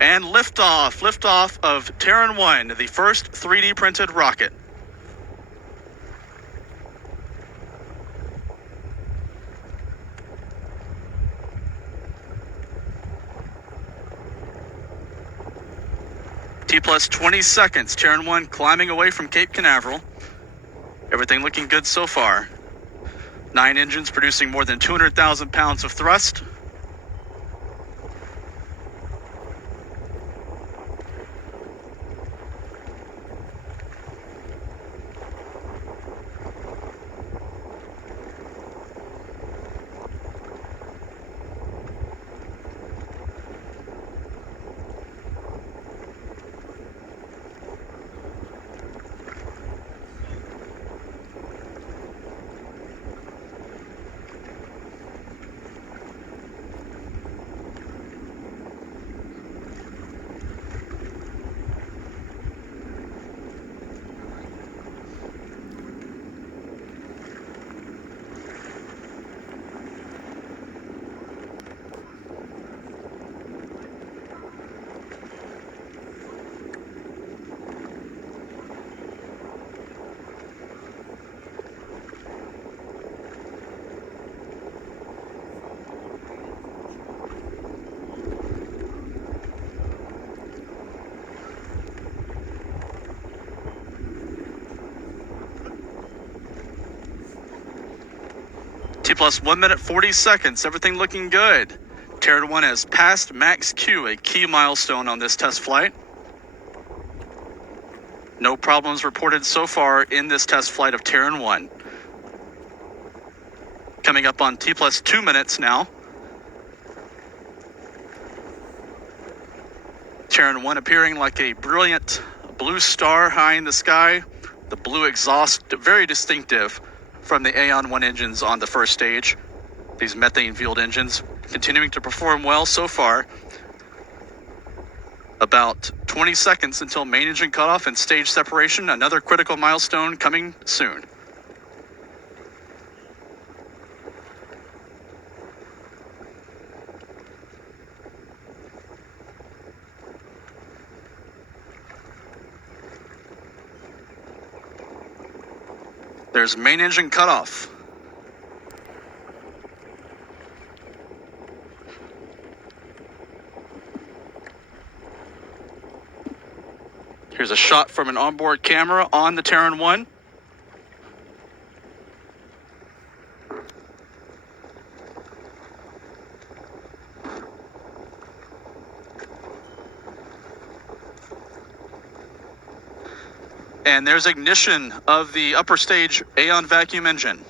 And liftoff of Terran 1, the first 3D printed rocket. T plus 20 seconds, Terran 1 climbing away from Cape Canaveral. Everything looking good so far. 9 engines producing more than 200,000 pounds of thrust. T plus 1 minute 40 seconds, everything looking good. Terran 1 has passed max Q, a key milestone on this test flight. No problems reported so far in this test flight of Terran 1. Coming up on T plus 2 minutes now. Terran 1 appearing like a brilliant blue star high in the sky. The blue exhaust, very distinctive from the Aeon 1 engines on the first stage. These methane-fueled engines continuing to perform well so far. About 20 seconds until main engine cutoff and stage separation. Another critical milestone coming soon. There's main engine cutoff. Here's a shot from an onboard camera on the Terran 1. And there's ignition of the upper stage Aeon vacuum engine.